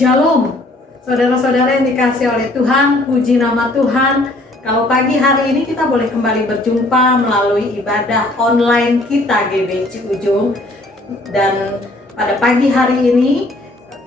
Shalom, saudara-saudara yang dikasih oleh Tuhan, puji nama Tuhan. Kalau pagi hari ini kita boleh kembali berjumpa melalui ibadah online kita GBC Ujung. Dan pada pagi hari ini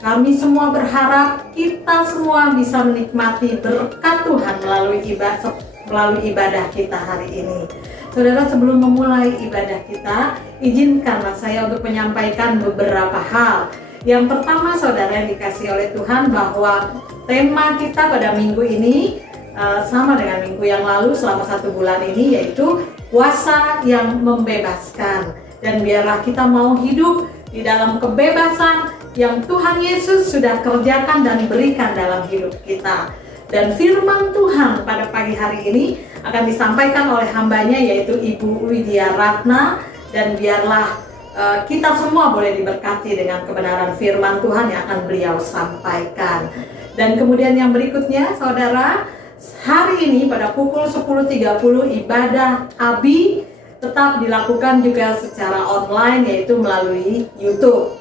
kami semua berharap kita semua bisa menikmati berkat Tuhan melalui ibadah kita hari ini. Saudara, sebelum memulai ibadah kita, izinkanlah saya untuk menyampaikan beberapa hal. Yang pertama, saudara yang dikasih oleh Tuhan, bahwa tema kita pada minggu ini sama dengan minggu yang lalu selama 1 bulan ini, yaitu puasa yang membebaskan. Dan biarlah kita mau hidup di dalam kebebasan yang Tuhan Yesus sudah kerjakan dan berikan dalam hidup kita. Dan firman Tuhan pada pagi hari ini akan disampaikan oleh hambanya, yaitu Ibu Widya Ratna. Dan biarlah kita semua boleh diberkati dengan kebenaran firman Tuhan yang akan beliau sampaikan. Dan kemudian yang berikutnya, saudara, hari ini pada pukul 10.30 ibadah ABI tetap dilakukan juga secara online, yaitu melalui YouTube.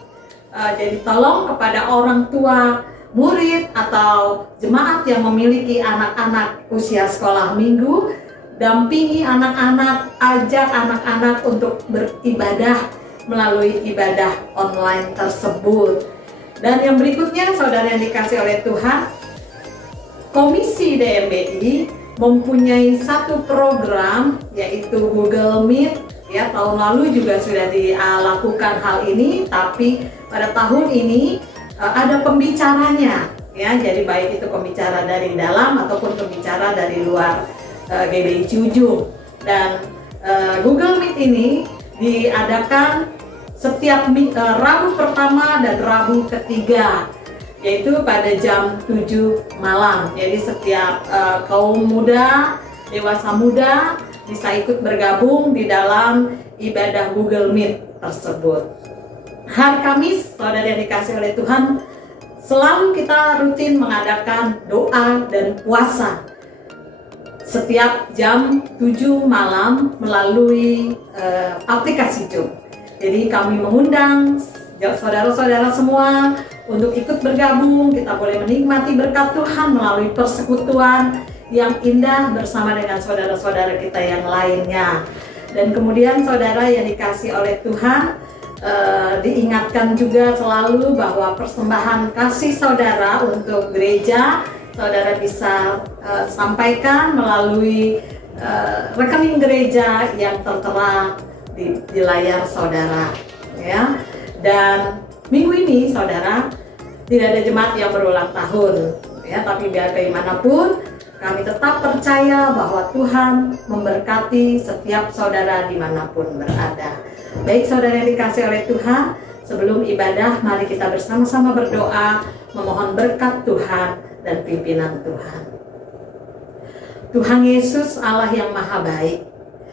Jadi tolong kepada orang tua, murid atau jemaat yang memiliki anak-anak usia sekolah minggu, dampingi anak-anak, ajak anak-anak untuk beribadah melalui ibadah online tersebut. Dan yang berikutnya, saudara yang dikasih oleh Tuhan, Komisi DMBI mempunyai satu program, yaitu Google Meet. Ya, tahun lalu juga sudah dilakukan hal ini, tapi pada tahun ini ada pembicaranya. Ya, jadi baik itu pembicara dari dalam ataupun pembicara dari luar GBI Ujung. Dan Google Meet ini diadakan setiap Rabu pertama dan Rabu ketiga, yaitu pada jam 7 malam. Jadi setiap kaum muda, dewasa muda bisa ikut bergabung di dalam ibadah Google Meet tersebut. Hari Kamis, saudara yang dikasih oleh Tuhan, selalu kita rutin mengadakan doa dan puasa setiap jam 7 malam melalui aplikasi Zoom. Jadi kami mengundang saudara-saudara semua untuk ikut bergabung. Kita boleh menikmati berkat Tuhan melalui persekutuan yang indah bersama dengan saudara-saudara kita yang lainnya. Dan kemudian saudara yang dikasih oleh Tuhan, diingatkan juga selalu bahwa persembahan kasih saudara untuk gereja, saudara bisa sampaikan melalui rekening gereja yang tertera di layar saudara, ya. Dan minggu ini, saudara, tidak ada jemaat yang berulang tahun, ya. Tapi biar bagaimanapun, kami tetap percaya bahwa Tuhan memberkati setiap saudara dimanapun berada. Baik, saudara yang dikasih oleh Tuhan, sebelum ibadah, mari kita bersama-sama berdoa, memohon berkat Tuhan dan pimpinan Tuhan. Tuhan Yesus, Allah yang maha baik,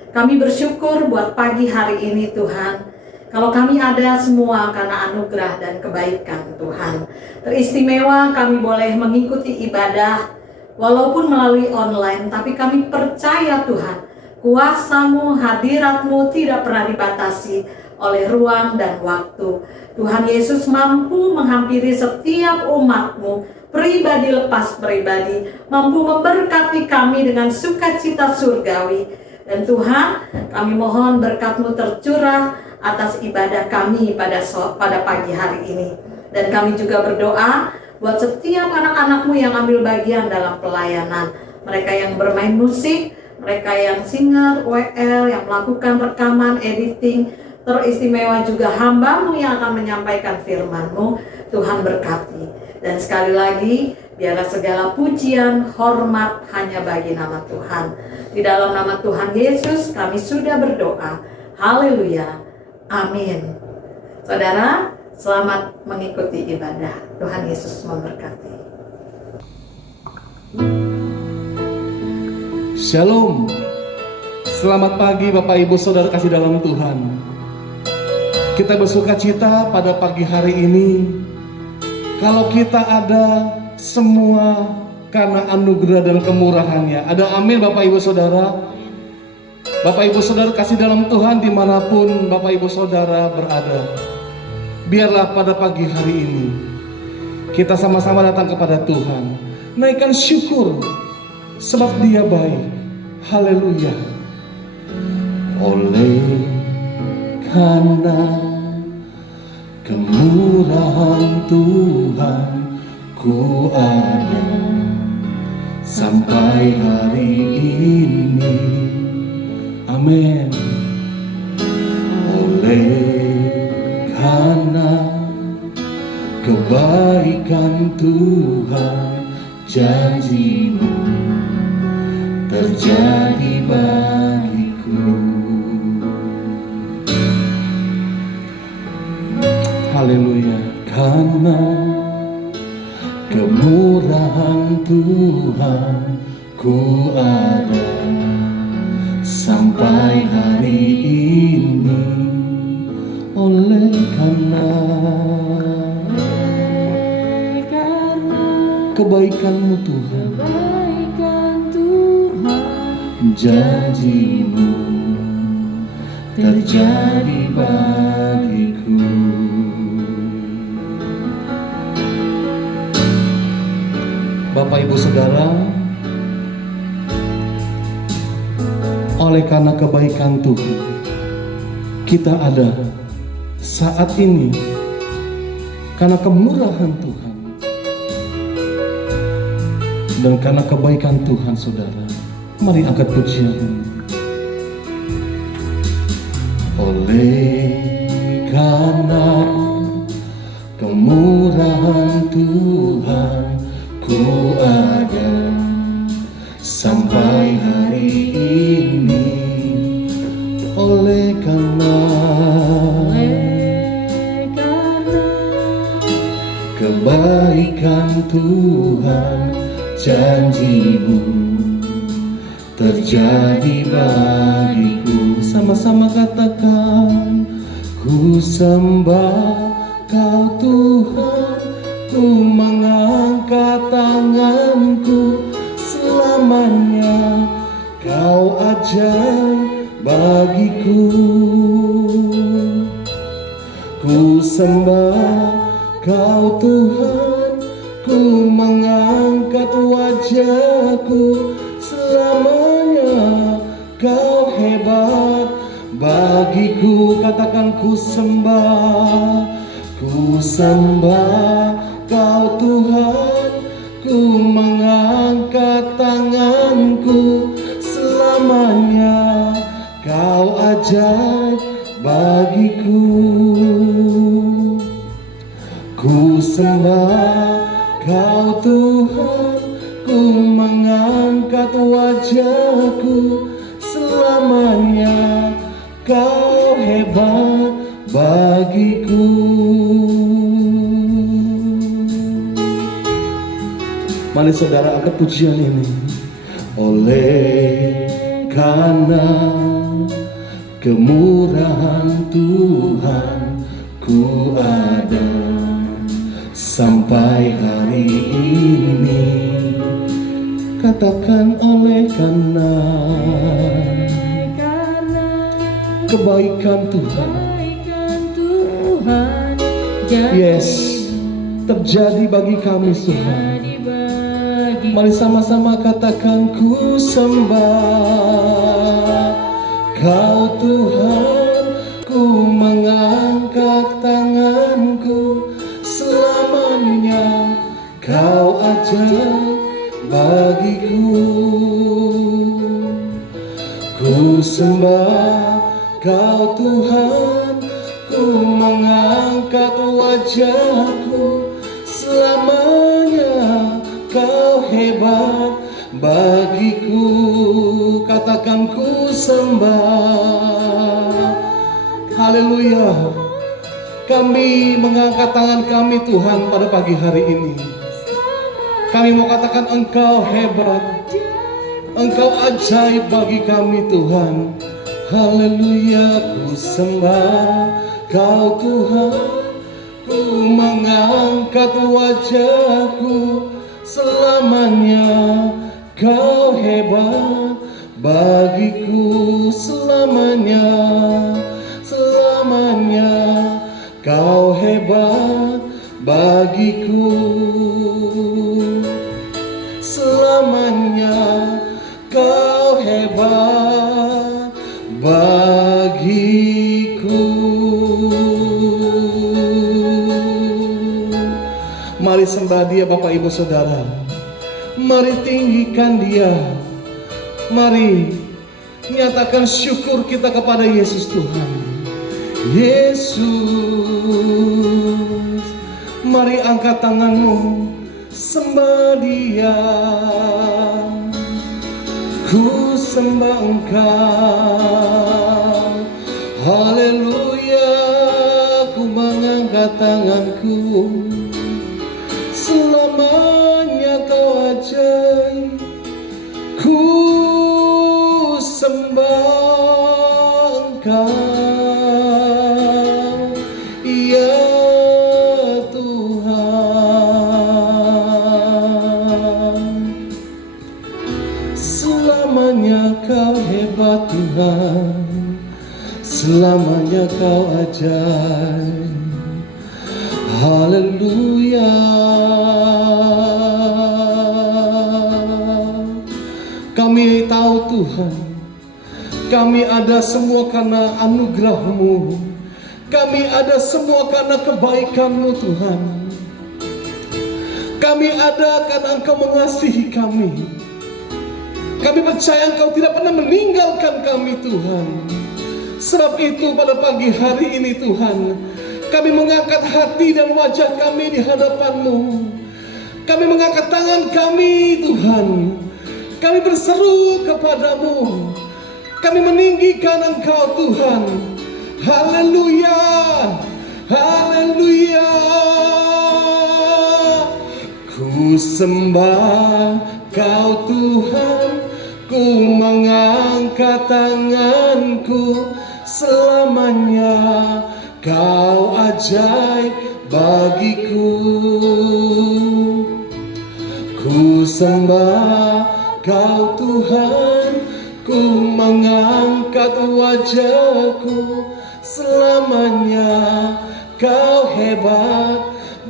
kami bersyukur buat pagi hari ini, Tuhan. Kalau kami ada semua karena anugerah dan kebaikan Tuhan. Teristimewa kami boleh mengikuti ibadah walaupun melalui online, tapi kami percaya Tuhan, kuasa-Mu, hadirat-Mu tidak pernah dibatasi oleh ruang dan waktu. Tuhan Yesus mampu menghampiri setiap umat-Mu, pribadi lepas pribadi, mampu memberkati kami dengan sukacita surgawi. Dan Tuhan, kami mohon berkat-Mu tercurah atas ibadah kami pada pagi hari ini. Dan kami juga berdoa buat setiap anak-anak-Mu yang ambil bagian dalam pelayanan. Mereka yang bermain musik, mereka yang singer, WL, yang melakukan rekaman, editing. Teristimewa juga hamba-Mu yang akan menyampaikan firman-Mu. Tuhan berkati. Dan sekali lagi, biarlah segala pujian, hormat hanya bagi nama Tuhan. Di dalam nama Tuhan Yesus kami sudah berdoa. Haleluya. Amin. Saudara, selamat mengikuti ibadah. Tuhan Yesus memberkati. Shalom. Selamat pagi Bapak Ibu Saudara kasih dalam Tuhan. Kita bersuka cita pada pagi hari ini. Kalau kita ada semua karena anugerah dan kemurahannya. Ada amin Bapak Ibu Saudara. Bapak Ibu Saudara kasih dalam Tuhan dimanapun Bapak Ibu Saudara berada. Biarlah pada pagi hari ini Kita sama-sama datang kepada Tuhan, naikkan syukur sebab Dia baik. Haleluya. Oleh karena kemurahan Tuhan, ku ada sampai hari ini. Amin. Oleh karena kebaikan Tuhan, janji-Mu terjadi bagiku. Haleluya. Karena kemurahan Tuhan, ku ada sampai hari ini. Oleh karena kebaikan-Mu Tuhan, janji-Mu terjadi bagiku. Bapak Ibu Saudara, oleh karena kebaikan Tuhan, kita ada saat ini. Karena kemurahan Tuhan dan karena kebaikan Tuhan, saudara, mari angkat pujian. Oleh karena kemurahan Tuhan, ku ada sampai hari ini. Oleh karena kebaikan Tuhan, janji-Mu terjadi bagiku. Sama-sama katakan, ku sembah Kau Tuhan, ku mengangkat tanganku. Selamanya Kau ajaib bagiku. Ku sembah Kau Tuhan, ku mengangkat wajahku. Selamanya Kau hebat bagiku. Katakan, ku sembah Kau Tuhan, ku mengangkat tanganku. Selamanya Kau ajaib bagiku. Ku sembah Kau Tuhan, ku mengangkat wajahku. Selamanya Kau hebat bagiku. Mari saudara angkat pujian ini. Oleh karena kemurahan Tuhan, ku ada sampai hari ini. Katakan, oleh karena kebaikan Tuhan, yes, terjadi bagi kami Tuhan. Mari sama-sama katakan, ku sembah Kau Tuhan, ku mengangkat tanganku. Selamanya Kau ajaib bagiku. Ku sembah Kau Tuhan, ku mengangkat wajahku. Selamanya Kau hebat bagiku. Katakan, ku sembah. Haleluya. Kami mengangkat tangan kami Tuhan pada pagi hari ini. Kami mau katakan, Engkau hebat, Engkau ajaib bagi kami Tuhan. Haleluya. Ku sembah Kau Tuhan, ku mengangkat wajahku. Selamanya Kau hebat bagiku. Selamanya Kau hebat bagiku. Selamanya kau hebat bagiku. Mari sembah Dia Bapak Ibu Saudara. Mari tinggikan Dia. Mari nyatakan syukur kita kepada Yesus Tuhan. Yesus, mari angkat tanganmu, sembah Dia. Ku sembah Engkau, haleluya. Ku mengangkat tanganku, selamanya Kau ajaib. Ku sembah Engkau, ya Tuhan. Selamanya Kau hebat Tuhan, selamanya Kau ajaib. Haleluya. Kami tahu Tuhan, kami ada semua karena anugerah-Mu. Kami ada semua karena kebaikan-Mu Tuhan. Kami ada karena Engkau mengasihi kami. Kami percaya Engkau tidak pernah meninggalkan kami Tuhan. Sebab itu pada pagi hari ini Tuhan, kami mengangkat hati dan wajah kami di hadapan-Mu. Kami mengangkat tangan kami Tuhan. Kami berseru kepadamu. Kami meninggikan Engkau Tuhan. Haleluya, haleluya. Ku sembah Kau Tuhan, ku mengangkat tanganku, selamanya Kau ajaib bagiku. Ku sembah Kau Tuhan, ku mengangkat wajahku, selamanya Kau hebat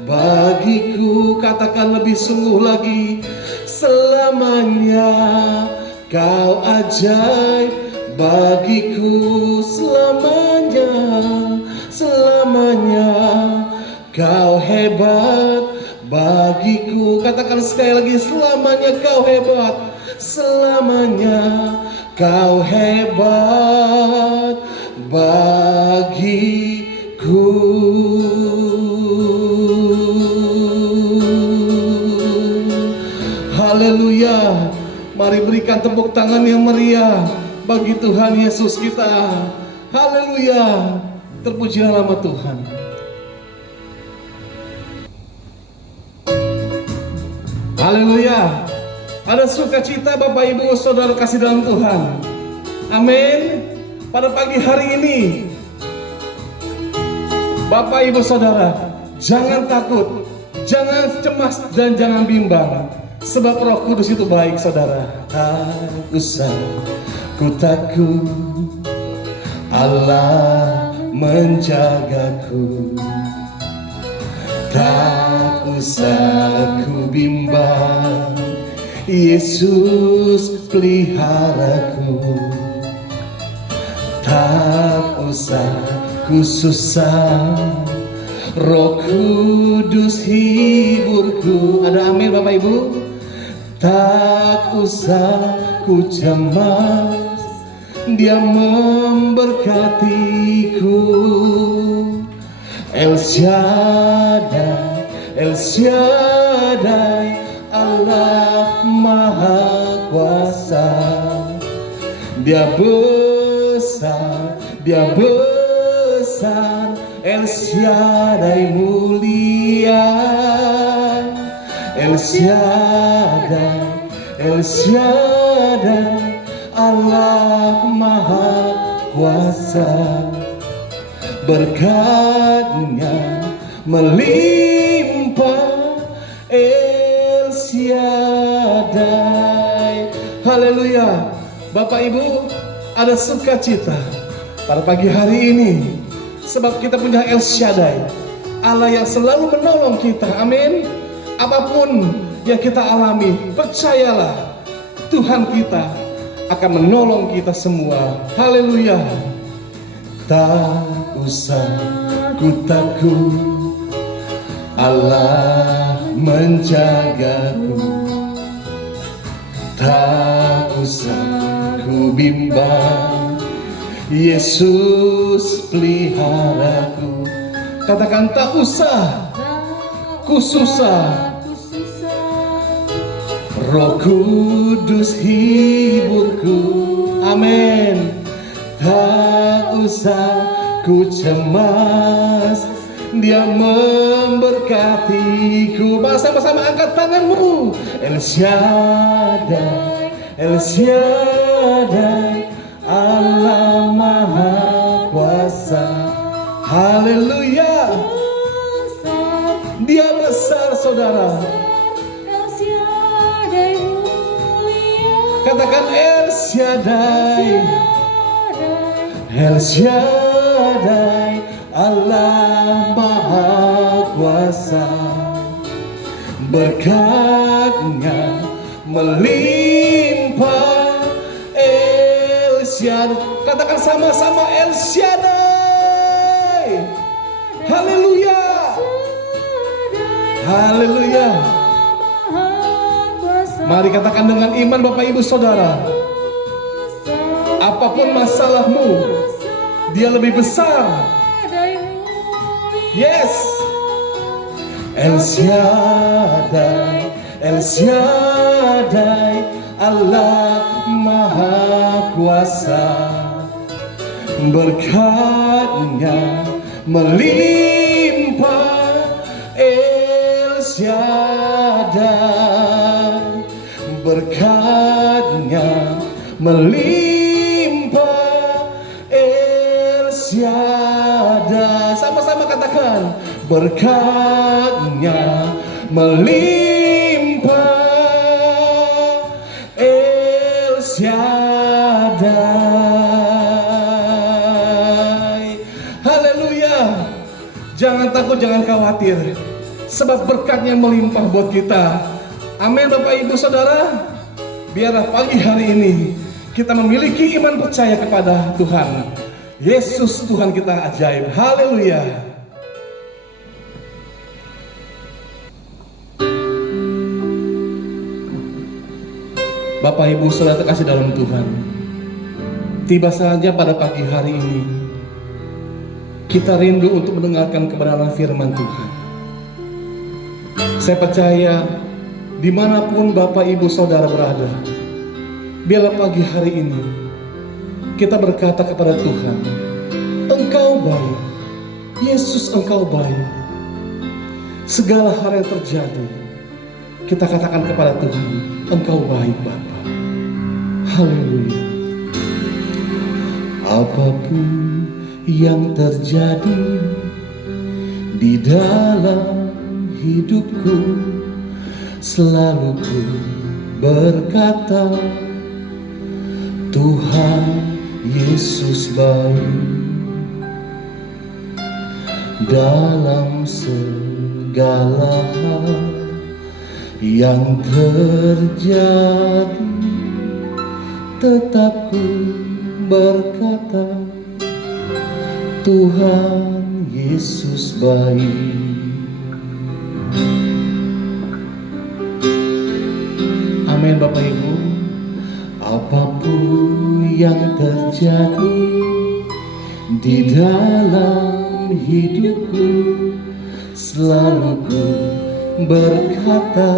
bagiku. Katakan lebih sungguh lagi, selamanya Kau ajaib bagiku. Selamanya, selamanya Kau hebat bagiku. Katakan sekali lagi, selamanya Kau hebat, selamanya Kau hebat bagiku. Haleluya. Mari berikan tepuk tangan yang meriah bagi Tuhan Yesus kita. Haleluya. Terpujilah nama Tuhan. Haleluya. Ada sukacita Bapak Ibu Saudara kasih dalam Tuhan. Amin. Pada pagi hari ini Bapak Ibu Saudara, jangan takut, jangan cemas dan jangan bimbang. Sebab Roh Kudus itu baik Saudara. Tak usah ku takut, Allah menjagaku. Tak usah ku bimbang, Yesus peliharaku. Tak usah ku susah, Roh Kudus hiburku. Ada amin Bapak Ibu? Tak usah ku cemas, Dia memberkatiku. El Shaddai, El Shaddai, Allah Maha Kuasa. Dia besar, Dia besar. El Shaddai mulia. El Shaddai, El Shaddai, Allah Maha Kuasa. Berkat-Nya melimpah, El Shaddai. Haleluya. Bapak Ibu, ada sukacita pada pagi hari ini sebab kita punya El Shaddai. Allah yang selalu menolong kita. Amin. Apapun yang kita alami, percayalah Tuhan kita akan menolong kita semua. Haleluya. Tak usah ku takut, Allah menjagaku. Tak usah ku bimbang, Yesus peliharaku. Katakan tak usah ku susah, Roh Kudus hiburku. Amin. Tak usah ku cemas, Dia memberkatiku. Sama-sama angkat tanganmu. El Shaddai, El Shaddai, Allah Maha Kuasa. Haleluya. Dia besar, saudara. Katakan El Shaddai, El Shaddai, Allah Maha Kuasa. Berkat-Nya melimpah. El Shaddai. Katakan sama-sama El Shaddai. Haleluya. Haleluya. Mari katakan dengan iman Bapak Ibu Saudara. Apapun masalahmu, Dia lebih besar. Yes. El Shaddai, El Shaddai, Allah Maha Kuasa. Berkat-Nya melimpah. El Shaddai, berkat-Nya melimpah. El Shaddai. Sama-sama katakan, berkat-Nya melimpah. El Shaddai. Haleluya. Jangan takut, jangan khawatir, sebab berkat-Nya melimpah buat kita. Amin Bapak Ibu Saudara. Biarlah pagi hari ini kita memiliki iman percaya kepada Tuhan. Yesus Tuhan kita ajaib. Haleluya. Bapak Ibu Saudara terkasih dalam Tuhan, tiba saja pada pagi hari ini kita rindu untuk mendengarkan kebenaran firman Tuhan. Saya percaya dimanapun Bapak Ibu Saudara berada, biarlah pagi hari ini kita berkata kepada Tuhan, Engkau baik, Yesus Engkau baik. Segala hal yang terjadi, kita katakan kepada Tuhan, Engkau baik Bapa. Haleluya. Apapun yang terjadi di dalam hidupku, selalu ku berkata, Tuhan Yesus baik. Dalam segala hal yang terjadi, tetap ku berkata, Tuhan Yesus baik. Amin Bapak Ibu. Apapun yang terjadi di dalam hidupku, selalu ku berkata,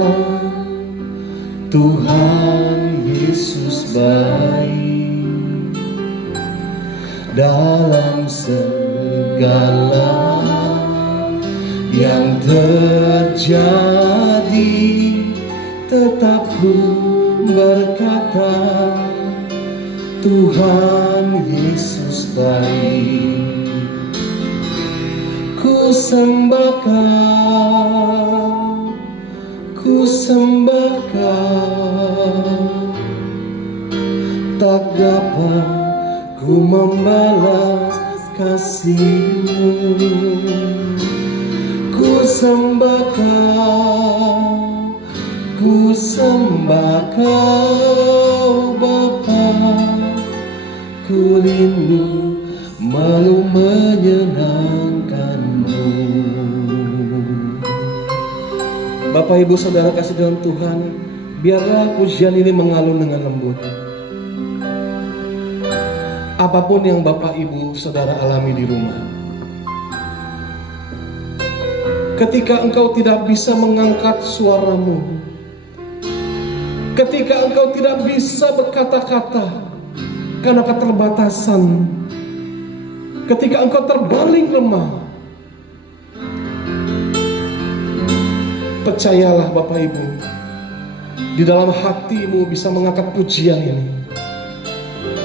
Tuhan Yesus baik. Dalam segala yang terjadi, tetap ku berkata, Tuhan Yesus baik. Ku sembahkan, ku sembahkan, tak dapat ku membalas kasih-Mu. sembah Kau Bapa, ku rindu malu menyenangkan-Mu. Bapak Ibu Saudara kasih dalam Tuhan, biarlah pujian ini mengalun dengan lembut. Apapun yang Bapak Ibu Saudara alami di rumah, ketika engkau tidak bisa mengangkat suaramu, ketika engkau tidak bisa berkata-kata karena keterbatasan, ketika engkau terbaling lemah, percayalah Bapak Ibu, di dalam hatimu bisa mengangkat pujian ini,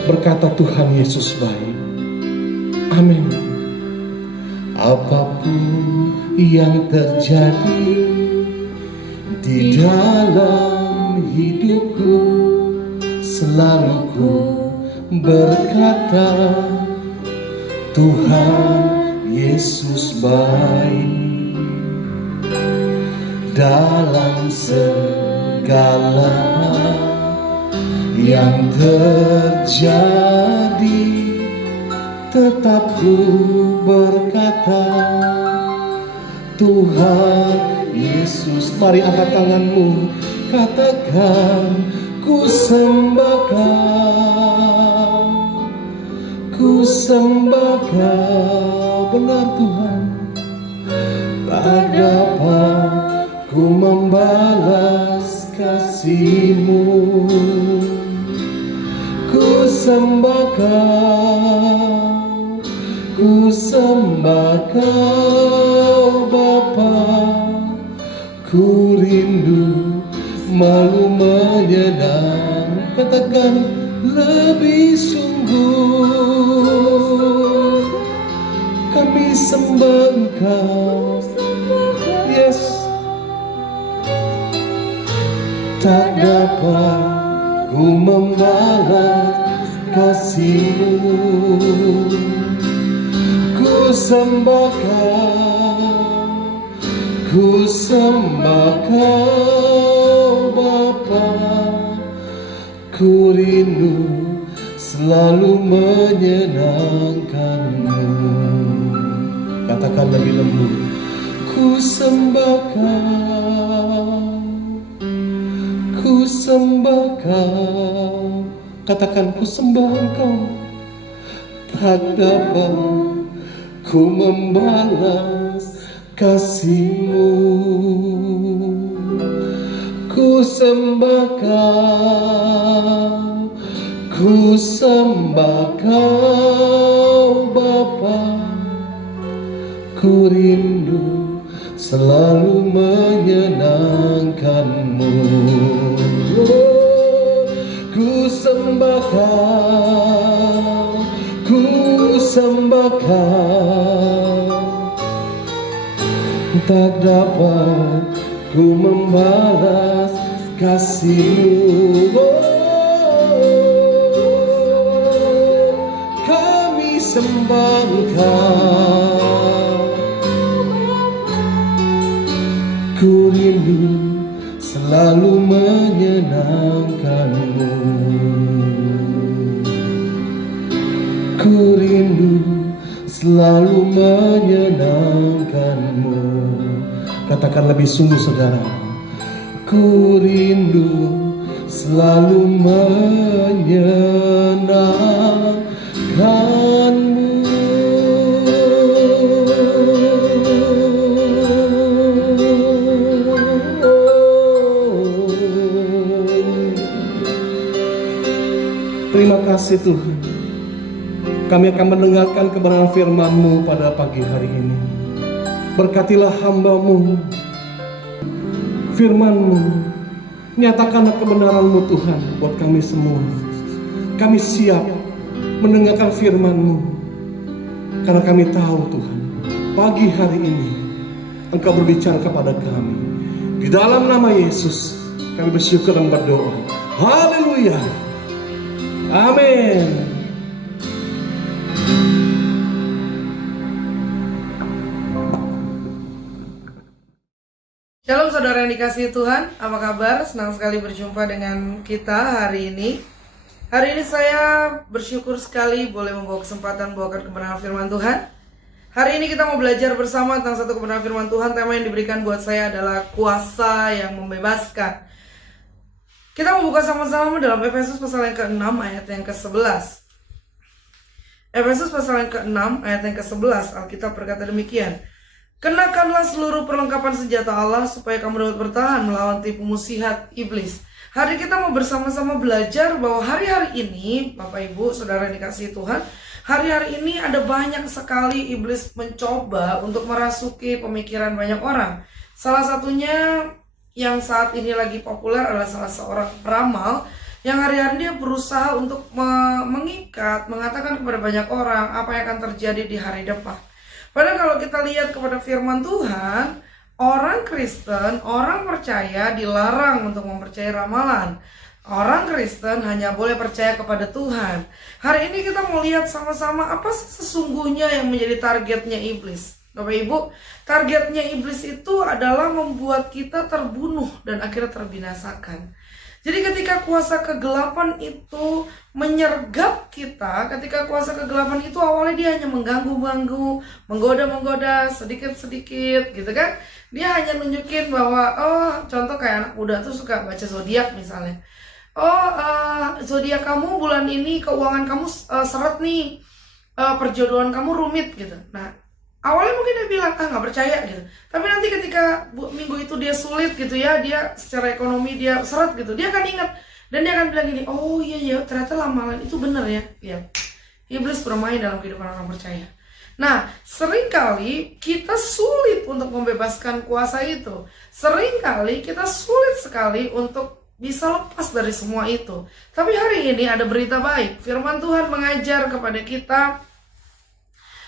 berkata Tuhan Yesus baik. Amin. Apapun yang terjadi di dalam hidupku, selalu ku berkata Tuhan Yesus baik. Dalam segala yang terjadi, tetap ku berkata Tuhan Yesus. Mari angkat tanganmu, katakan ku sembah Kau, benar Tuhan. Tak dapat ku membalas kasih-Mu. Ku sembah Kau Bapa, ku rindu malu menyenang. Katakan lebih sungguh kami sembah Engkau. Yes, tak dapat ku membalas kasih-Mu. Ku sembah Kau Bapa, ku rindu selalu menyenangkan-Mu. Katakan lebih lembut, ku sembah Kau. Katakan ku sembah Engkau. Tak dapat ku membalas kasih-Mu. Ku sembah Kau Bapa, ku rindu selalu menyenangkan-Mu. Ku sembah Kau, tak dapat ku membalas kasih-Mu. Kami sembah Engkau, ku rindu selalu menyenangkan-Mu. Ku rindu selalu menyenangkan-Mu. Katakan lebih sungguh saudara. Ku rindu selalu menyenangkan-Mu. Terima kasih Tuhan. Kami akan mendengarkan kebenaran firman-Mu pada pagi hari ini. Berkatilah hamba-Mu, firman-Mu, nyatakanlah kebenaran-Mu Tuhan buat kami semua. Kami siap mendengarkan firman-Mu, karena kami tahu Tuhan, pagi hari ini Engkau berbicara kepada kami. Di dalam nama Yesus kami bersyukur dan berdoa. Haleluya. Amin. Shalom saudara yang dikasihi Tuhan, apa kabar? Senang sekali berjumpa dengan kita hari ini. Hari ini saya bersyukur sekali boleh membawa kesempatan membawakan kebenaran firman Tuhan. Hari ini kita mau belajar bersama tentang satu kebenaran firman Tuhan. Tema yang diberikan buat saya adalah kuasa yang membebaskan. Kita mau buka sama-sama dalam Efesus pasal yang ke-6 ayat yang ke-11. Efesus pasal yang ke-6 ayat yang ke-11, Alkitab berkata demikian. Kenakanlah seluruh perlengkapan senjata Allah supaya kamu dapat bertahan melawan tipu muslihat iblis. Hari kita mau bersama-sama belajar bahwa hari-hari ini, Bapak Ibu, Saudara yang dikasihi Tuhan, hari-hari ini ada banyak sekali iblis mencoba untuk merasuki pemikiran banyak orang. Salah satunya yang saat ini lagi populer adalah salah seorang peramal yang hari-hari dia berusaha untuk mengikat, mengatakan kepada banyak orang apa yang akan terjadi di hari depan. Padahal kalau kita lihat kepada firman Tuhan, orang Kristen, orang percaya dilarang untuk mempercayai ramalan. Orang Kristen hanya boleh percaya kepada Tuhan. Hari ini kita mau lihat sama-sama apa sih sesungguhnya yang menjadi targetnya iblis. Bapak Ibu, targetnya iblis itu adalah membuat kita terbunuh dan akhirnya terbinasakan. Jadi ketika kuasa kegelapan itu menyergap kita, ketika kuasa kegelapan itu awalnya dia hanya mengganggu-ganggu, menggoda-menggoda sedikit-sedikit gitu kan. Dia hanya nunjukin bahwa, contoh kayak anak muda tuh suka baca zodiak misalnya. Zodiak kamu bulan ini keuangan kamu seret nih, perjodohan kamu rumit gitu. Nah, awalnya mungkin dia bilang, nggak percaya gitu. Tapi nanti ketika minggu itu dia sulit gitu ya, dia secara ekonomi dia seret gitu, dia akan ingat. Dan dia akan bilang gini, oh iya ternyata ramalan itu benar ya. Ya, iblis bermain dalam kehidupan orang percaya. Nah, seringkali kita sulit untuk membebaskan kuasa itu. Seringkali kita sulit sekali untuk bisa lepas dari semua itu. Tapi hari ini ada berita baik. Firman Tuhan mengajar kepada kita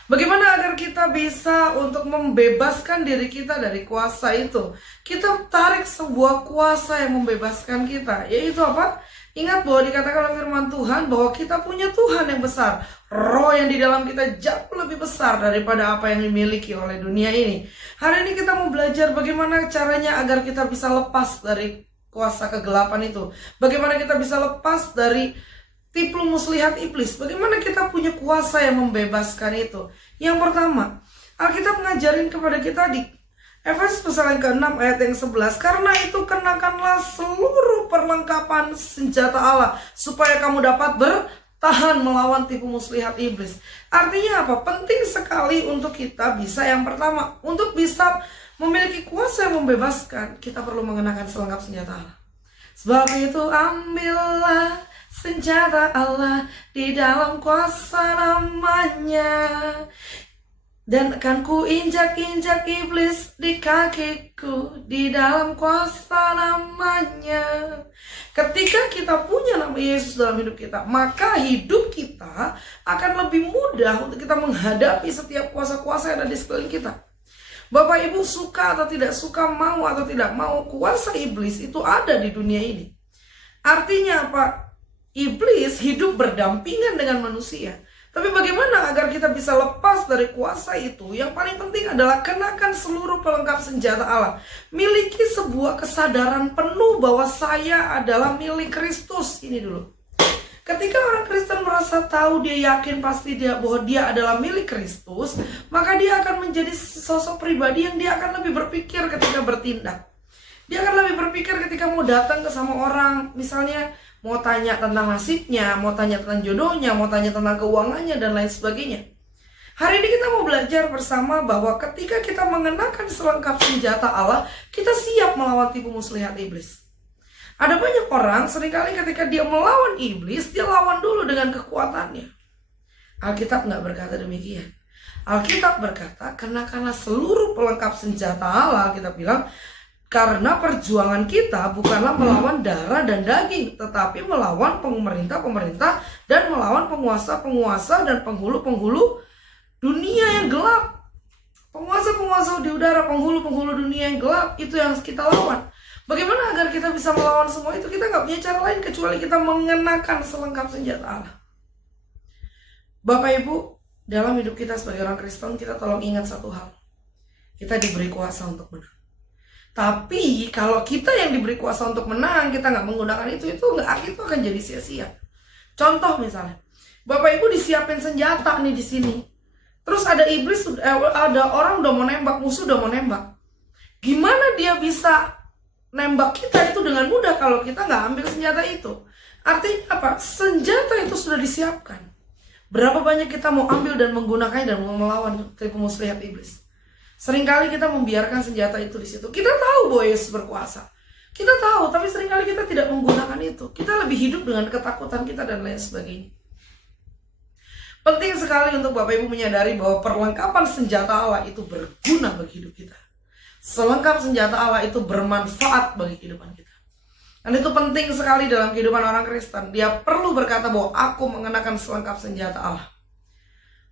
bagaimana agar kita bisa untuk membebaskan diri kita dari kuasa itu. Kita tarik sebuah kuasa yang membebaskan kita. Yaitu apa? Ingat bahwa dikatakan oleh firman Tuhan bahwa kita punya Tuhan yang besar. Roh yang di dalam kita jauh lebih besar daripada apa yang dimiliki oleh dunia ini. Hari ini kita mau belajar bagaimana caranya agar kita bisa lepas dari kuasa kegelapan itu. Bagaimana kita bisa lepas dari tipu muslihat iblis. Bagaimana kita punya kuasa yang membebaskan itu. Yang pertama, Alkitab mengajarin kepada kita di Efesus pasal yang ke-6 ayat yang 11. Karena itu kenakanlah seluruh perlengkapan senjata Allah supaya kamu dapat bertahan melawan tipu muslihat iblis. Artinya apa? Penting sekali untuk kita bisa yang pertama, untuk bisa memiliki kuasa yang membebaskan, kita perlu mengenakan selengkap senjata Allah. Sebab itu ambillah senjata Allah di dalam kuasa namanya, dan akan ku injak-injak iblis di kakiku di dalam kuasa namanya. Ketika kita punya nama Yesus dalam hidup kita, maka hidup kita akan lebih mudah untuk kita menghadapi setiap kuasa-kuasa yang ada di sekeliling kita. Bapak Ibu suka atau tidak suka, mau atau tidak mau, kuasa iblis itu ada di dunia ini. Artinya apa? Iblis hidup berdampingan dengan manusia. Tapi bagaimana agar kita bisa lepas dari kuasa itu? Yang paling penting adalah kenakan seluruh pelengkap senjata Allah. Miliki sebuah kesadaran penuh bahwa saya adalah milik Kristus. Ini dulu. Ketika orang Kristen merasa tahu, dia yakin pasti bahwa dia adalah milik Kristus, maka dia akan menjadi sosok pribadi yang dia akan lebih berpikir ketika bertindak. Dia akan lebih berpikir ketika mau datang ke sama orang, misalnya mau tanya tentang nasibnya, mau tanya tentang jodohnya, mau tanya tentang keuangannya, dan lain sebagainya. Hari ini kita mau belajar bersama bahwa ketika kita mengenakan selengkap senjata Allah, kita siap melawan tipu muslihat iblis. Ada banyak orang seringkali ketika dia melawan iblis, dia lawan dulu dengan kekuatannya. Alkitab nggak berkata demikian. Alkitab berkata, kenakanlah seluruh pelengkap senjata Allah. Kita bilang, karena perjuangan kita bukanlah melawan darah dan daging, tetapi melawan pemerintah-pemerintah dan melawan penguasa-penguasa dan penghulu-penghulu dunia yang gelap. Penguasa-penguasa di udara, penghulu-penghulu dunia yang gelap, itu yang kita lawan. Bagaimana agar kita bisa melawan semua itu? Kita nggak punya cara lain kecuali kita mengenakan selengkap senjata Allah. Bapak Ibu, dalam hidup kita sebagai orang Kristen, kita tolong ingat satu hal. Kita diberi kuasa untuk menang. Tapi kalau kita yang diberi kuasa untuk menang, kita nggak menggunakan itu akan jadi sia-sia. Contoh misalnya, Bapak Ibu disiapin senjata nih di sini. Terus ada iblis, ada orang udah mau nembak, musuh udah mau nembak. Gimana dia bisa nembak kita itu dengan mudah kalau kita nggak ambil senjata itu? Artinya apa? Senjata itu sudah disiapkan. Berapa banyak kita mau ambil dan menggunakannya dan mau melawan tipu muslihat iblis? Seringkali kita membiarkan senjata itu di situ. Kita tahu bahwa Yesus berkuasa. Kita tahu, tapi seringkali kita tidak menggunakan itu. Kita lebih hidup dengan ketakutan kita dan lain sebagainya. Penting sekali untuk Bapak Ibu menyadari bahwa perlengkapan senjata Allah itu berguna bagi hidup kita. Selengkap senjata Allah itu bermanfaat bagi kehidupan kita. Dan itu penting sekali dalam kehidupan orang Kristen. Dia perlu berkata bahwa aku mengenakan selengkap senjata Allah.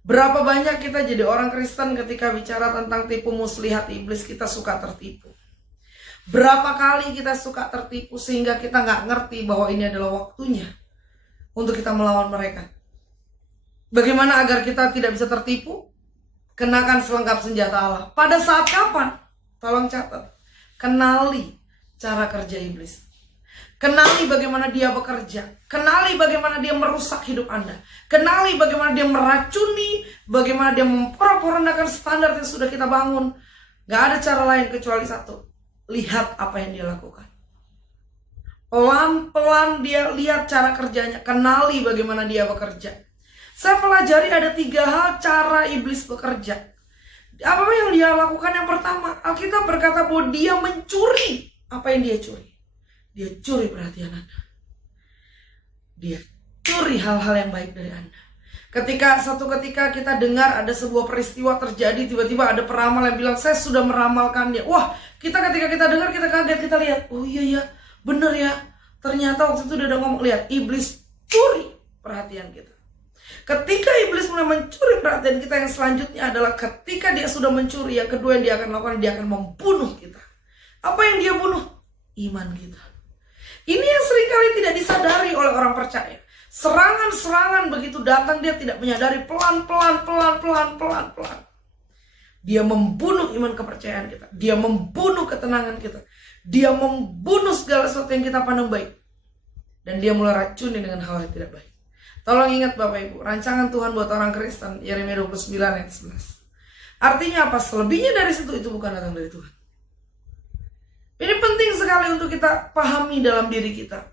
Berapa banyak kita jadi orang Kristen ketika bicara tentang tipu muslihat iblis, kita suka tertipu. Berapa kali kita suka tertipu sehingga kita nggak ngerti bahwa ini adalah waktunya untuk kita melawan mereka. Bagaimana agar kita tidak bisa tertipu? Kenakan selengkap senjata Allah. Pada saat kapan? Tolong catat. Kenali cara kerja iblis. Kenali bagaimana dia bekerja. Kenali bagaimana dia merusak hidup Anda. Kenali bagaimana dia meracuni, bagaimana dia memporak-porandakan standar yang sudah kita bangun. Gak ada cara lain kecuali satu. Lihat apa yang dia lakukan. Pelan-pelan dia lihat cara kerjanya. Kenali bagaimana dia bekerja. Saya pelajari ada 3 hal cara iblis bekerja. Apa yang dia lakukan? Yang pertama, Alkitab berkata bahwa dia mencuri. Apa yang dia curi? Dia curi perhatian Anda. Dia curi hal-hal yang baik dari Anda. Suatu ketika kita dengar ada sebuah peristiwa terjadi, tiba-tiba ada peramal yang bilang, saya sudah meramalkannya. Wah, ketika kita dengar, kita kaget, kita lihat, oh iya ya, bener ya. Ternyata waktu itu dia udah ngomong, lihat, iblis curi perhatian kita. Ketika iblis mulai mencuri perhatian kita, yang selanjutnya adalah ketika dia sudah mencuri, yang kedua yang dia akan lakukan, dia akan membunuh kita. Apa yang dia bunuh? Iman kita. Ini yang seringkali tidak disadari oleh orang percaya. Serangan-serangan begitu datang, dia tidak menyadari, pelan-pelan. Dia membunuh iman kepercayaan kita. Dia membunuh ketenangan kita. Dia membunuh segala sesuatu yang kita pandang baik. Dan dia mulai racuni dengan hal yang tidak baik. Tolong ingat Bapak Ibu, rancangan Tuhan buat orang Kristen, Yeremia 29 ayat 11. Artinya apa? Selebihnya dari situ itu bukan datang dari Tuhan. Ini penting sekali untuk kita pahami dalam diri kita.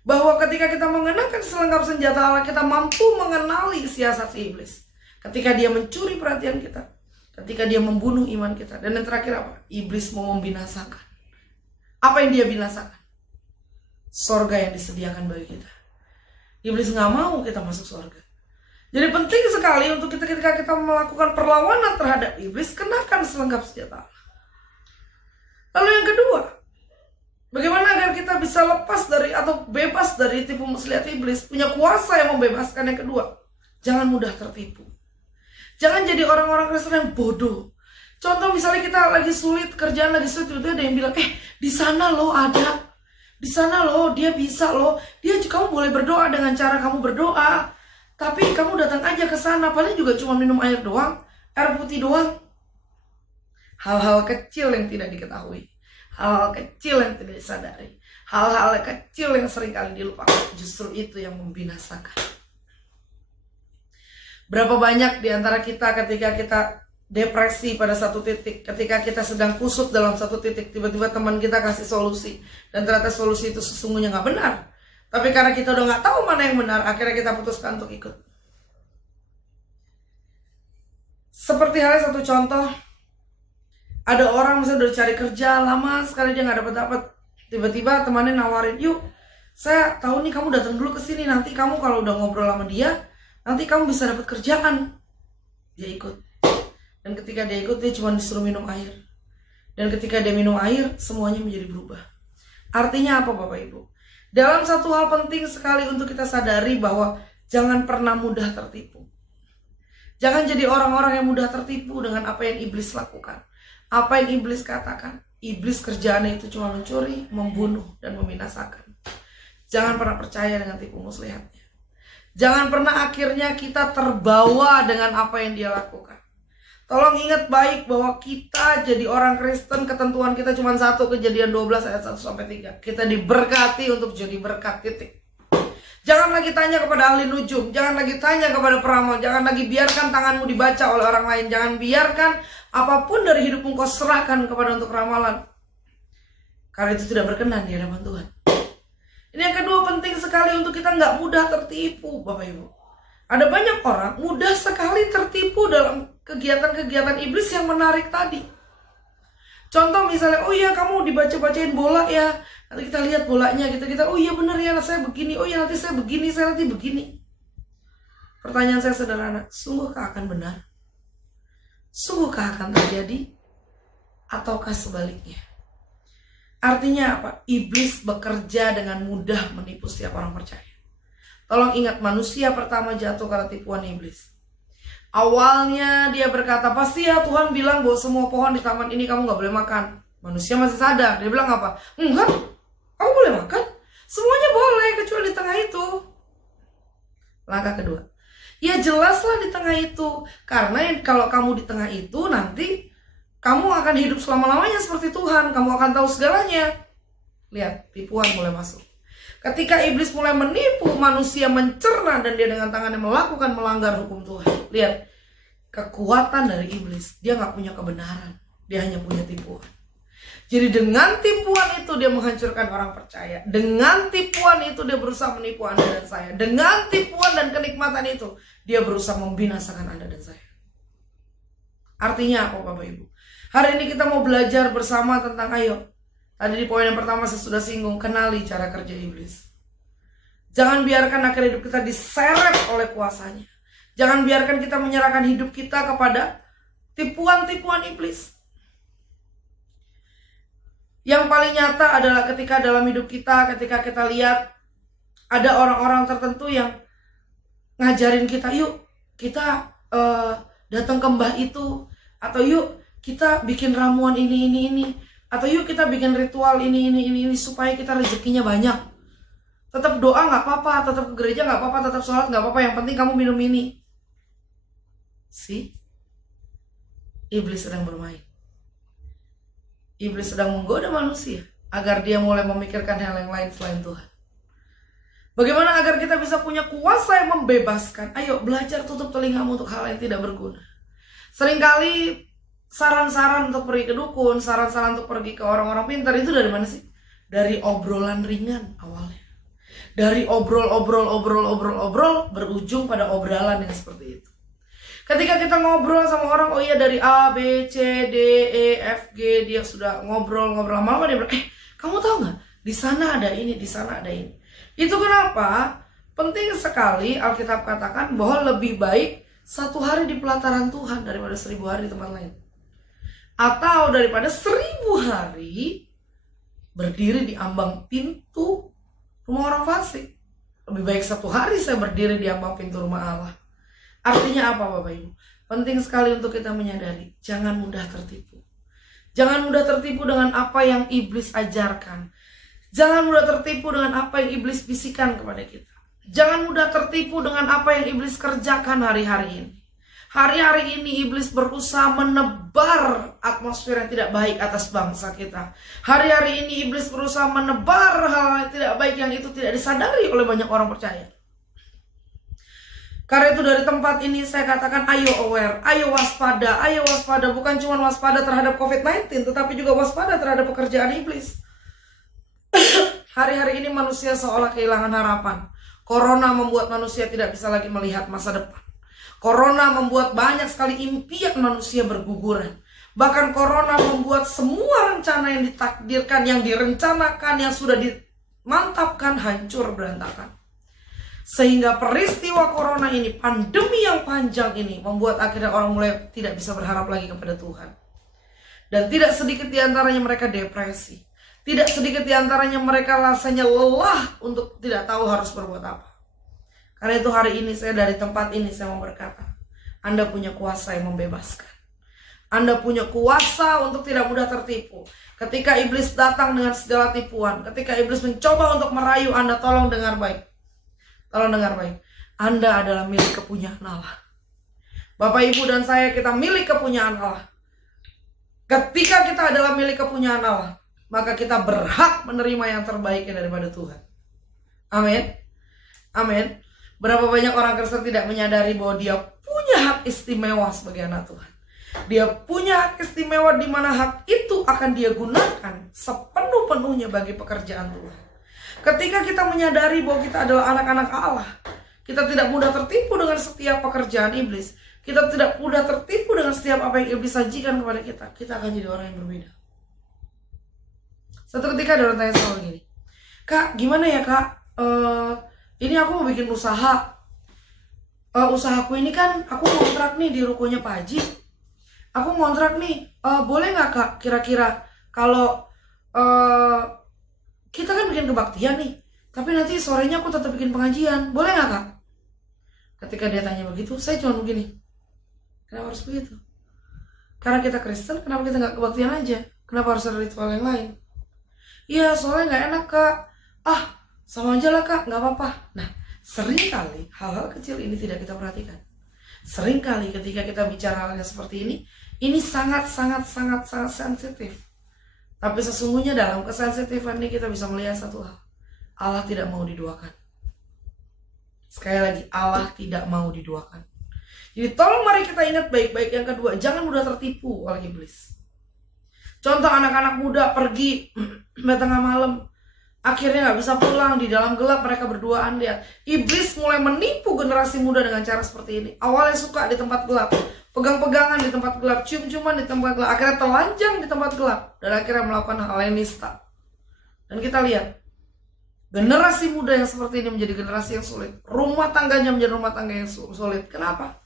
Bahwa ketika kita mengenakan selengkap senjata Allah, kita mampu mengenali siasat si iblis. Ketika dia mencuri perhatian kita. Ketika dia membunuh iman kita. Dan yang terakhir apa? Iblis mau membinasakan. Apa yang dia binasakan? Sorga yang disediakan bagi kita. Iblis gak mau kita masuk sorga. Jadi penting sekali untuk kita ketika kita melakukan perlawanan terhadap iblis, kenakan selengkap senjata Allah. Lalu yang kedua, bagaimana agar kita bisa lepas dari atau bebas dari tipu muslihat iblis, punya kuasa yang membebaskan? Yang kedua, jangan mudah tertipu. Jangan jadi orang-orang Kristen yang bodoh. Contoh misalnya kita lagi sulit, kerjaan lagi sulit, tiba-tiba ada yang bilang, di sana loh ada, di sana loh dia bisa loh, kamu boleh berdoa dengan cara kamu berdoa, tapi kamu datang aja ke sana, paling juga cuma minum air doang, air putih doang. Hal-hal kecil yang tidak diketahui, hal-hal kecil yang tidak disadari, hal-hal kecil yang seringkali dilupakan, justru itu yang membinasakan. Berapa banyak di antara kita ketika kita depresi pada satu titik, ketika kita sedang kusut dalam satu titik, tiba-tiba teman kita kasih solusi, dan ternyata solusi itu sesungguhnya nggak benar. Tapi karena kita udah nggak tahu mana yang benar, akhirnya kita putuskan untuk ikut. Seperti halnya satu contoh, ada orang misalnya udah cari kerja lama sekali dia nggak dapat, tiba-tiba temannya nawarin, yuk, saya tahu nih kamu datang dulu ke sini, nanti kamu kalau udah ngobrol sama dia, nanti kamu bisa dapat kerjaan. Dia ikut. Dan ketika dia ikut, dia cuma disuruh minum air. Dan ketika dia minum air, semuanya menjadi berubah. Artinya apa Bapak Ibu? Dalam satu hal penting sekali untuk kita sadari bahwa jangan pernah mudah tertipu. Jangan jadi orang-orang yang mudah tertipu dengan apa yang iblis lakukan. Apa yang iblis katakan? Iblis kerjaannya itu cuma mencuri, membunuh, dan membinasakan. Jangan pernah percaya dengan tipu muslihatnya. Jangan pernah akhirnya kita terbawa dengan apa yang dia lakukan. Tolong ingat baik bahwa kita jadi orang Kristen, ketentuan kita cuma satu, Kejadian 12 ayat 1-3. Kita diberkati untuk jadi berkat, titik. Jangan lagi tanya kepada ahli nujum, jangan lagi tanya kepada peramal, jangan lagi biarkan tanganmu dibaca oleh orang lain, jangan biarkan apapun dari hidupmu kau serahkan kepada untuk ramalan. Karena itu tidak berkenan di hadapan Tuhan. Ini yang kedua, penting sekali untuk kita nggak mudah tertipu, Bapak Ibu. Ada banyak orang mudah sekali tertipu dalam kegiatan-kegiatan iblis yang menarik tadi. Contoh misalnya, oh iya kamu dibaca-bacain bola ya, nanti kita lihat bolanya, kita oh iya bener ya, saya begini, oh iya nanti saya begini, saya nanti begini. Pertanyaan saya sederhana, sungguhkah akan benar? Sungguhkah akan terjadi? Ataukah sebaliknya? Artinya apa? Iblis bekerja dengan mudah menipu setiap orang percaya. Tolong ingat, manusia pertama jatuh karena tipuan iblis. Awalnya dia berkata, pasti ya Tuhan bilang bahwa semua pohon di taman ini kamu gak boleh makan. Manusia masih sadar, dia bilang apa? Enggak, kamu boleh makan. Semuanya boleh kecuali di tengah itu. Langkah kedua, ya jelaslah di tengah itu. Karena kalau kamu di tengah itu, nanti kamu akan hidup selama-lamanya seperti Tuhan. Kamu akan tahu segalanya. Lihat, tipuan mulai masuk. Ketika iblis mulai menipu, manusia mencerna dan dia dengan tangannya melakukan melanggar hukum Tuhan. Lihat, kekuatan dari iblis. Dia gak punya kebenaran, dia hanya punya tipuan. Jadi dengan tipuan itu dia menghancurkan orang percaya. Dengan tipuan itu dia berusaha menipu Anda dan saya. Dengan tipuan dan kenikmatan itu dia berusaha membinasakan Anda dan saya. Artinya apa Bapak Ibu? Hari ini kita mau belajar bersama tentang tadi di poin yang pertama saya sudah singgung, kenali cara kerja iblis. Jangan biarkan akhir hidup kita diseret oleh kuasanya. Jangan biarkan kita menyerahkan hidup kita kepada tipuan-tipuan iblis. Yang paling nyata adalah ketika dalam hidup kita, ketika kita lihat ada orang-orang tertentu yang ngajarin kita, yuk kita datang ke mbah itu, atau yuk kita bikin ramuan ini. Atau yuk kita bikin ritual ini supaya kita rezekinya banyak. Tetap doa gak apa-apa, tetap ke gereja gak apa-apa, tetap sholat gak apa-apa, yang penting kamu minum ini. Iblis sedang bermain. Iblis sedang menggoda manusia agar dia mulai memikirkan hal yang lain selain Tuhan. Bagaimana agar kita bisa punya kuasa yang membebaskan? Ayo belajar tutup telingamu untuk hal yang tidak berguna. Seringkali saran-saran untuk pergi ke dukun, saran-saran untuk pergi ke orang-orang pintar itu dari mana sih? Dari obrolan ringan awalnya. Dari obrol berujung pada obrolan yang seperti itu. Ketika kita ngobrol sama orang, oh iya dari A, B, C, D, E, F, G, dia sudah ngobrol lama-lama dia bilang, kamu tahu nggak? Di sana ada ini, di sana ada ini. Itu kenapa penting sekali Alkitab katakan bahwa lebih baik 1 hari di pelataran Tuhan daripada 1000 hari di tempat lain. Atau daripada 1000 hari berdiri di ambang pintu rumah orang fasik. Lebih baik 1 hari saya berdiri di ambang pintu rumah Allah. Artinya apa Bapak Ibu? Penting sekali untuk kita menyadari, jangan mudah tertipu. Jangan mudah tertipu dengan apa yang iblis ajarkan. Jangan mudah tertipu dengan apa yang iblis bisikan kepada kita. Jangan mudah tertipu dengan apa yang iblis kerjakan hari-hari ini. Hari-hari ini iblis berusaha menebar atmosfer yang tidak baik atas bangsa kita. Hari-hari ini iblis berusaha menebar hal yang tidak baik yang itu tidak disadari oleh banyak orang percaya. Karena itu dari tempat ini saya katakan ayo aware, ayo waspada. Bukan cuma waspada terhadap COVID-19, tetapi juga waspada terhadap pekerjaan iblis. Hari-hari ini manusia seolah kehilangan harapan. Corona membuat manusia tidak bisa lagi melihat masa depan. Corona membuat banyak sekali impian manusia berguguran. Bahkan Corona membuat semua rencana yang ditakdirkan, yang direncanakan, yang sudah dimantapkan hancur berantakan. Sehingga peristiwa Corona ini, pandemi yang panjang ini, membuat akhirnya orang mulai tidak bisa berharap lagi kepada Tuhan. Dan tidak sedikit diantaranya mereka depresi. Tidak sedikit diantaranya mereka rasanya lelah untuk tidak tahu harus berbuat apa. Karena itu hari ini saya dari tempat ini saya mau berkata, Anda punya kuasa yang membebaskan. Anda punya kuasa untuk tidak mudah tertipu. Ketika iblis datang dengan segala tipuan, ketika iblis mencoba untuk merayu Anda, tolong dengar baik. Tolong dengar baik. Anda adalah milik kepunyaan Allah. Bapak, Ibu, dan saya, kita milik kepunyaan Allah. Ketika kita adalah milik kepunyaan Allah, maka kita berhak menerima yang terbaiknya daripada Tuhan. Amin. Amin. Berapa banyak orang Kristen tidak menyadari bahwa dia punya hak istimewa sebagai anak Tuhan. Dia punya hak istimewa di mana hak itu akan dia gunakan sepenuh-penuhnya bagi pekerjaan Tuhan. Ketika kita menyadari bahwa kita adalah anak-anak Allah, kita tidak mudah tertipu dengan setiap pekerjaan iblis. Kita tidak mudah tertipu dengan setiap apa yang iblis sajikan kepada kita. Kita akan jadi orang yang berbeda. Satu ketika ada orang tanya sama gini, "Kak, gimana ya kak? Ini aku mau bikin usaha. Usahaku ini kan aku ngontrak nih di rukonya Pak Haji. Aku ngontrak nih, boleh nggak kak kira-kira kalau kita kan bikin kebaktian nih, tapi nanti sorenya aku tetap bikin pengajian, boleh nggak kak?" Ketika dia tanya begitu, saya cuma begini, kenapa harus begitu? Karena kita Kristen, kenapa kita nggak kebaktian aja? Kenapa harus ada ritual yang lain? Iya, soalnya nggak enak kak. Sama aja lah kak, nggak apa-apa. Nah, seringkali hal-hal kecil ini tidak kita perhatikan. Seringkali ketika kita bicara hal yang seperti ini sangat sensitif. Tapi sesungguhnya dalam kesensitifan ini kita bisa melihat satu hal. Allah tidak mau diduakan. Sekali lagi, Allah tidak mau diduakan. Jadi tolong mari kita ingat baik-baik. Yang kedua, jangan mudah tertipu oleh iblis. Contoh, anak-anak muda pergi tengah malam, akhirnya gak bisa pulang, di dalam gelap mereka berduaan. Lihat, iblis mulai menipu generasi muda dengan cara seperti ini. Awalnya suka di tempat gelap, pegang-pegangan di tempat gelap, cium-ciuman di tempat gelap, akhirnya telanjang di tempat gelap, dan akhirnya melakukan hal yang nista. Dan kita lihat, generasi muda yang seperti ini menjadi generasi yang sulit. Rumah tangganya menjadi rumah tangga yang sulit. Kenapa?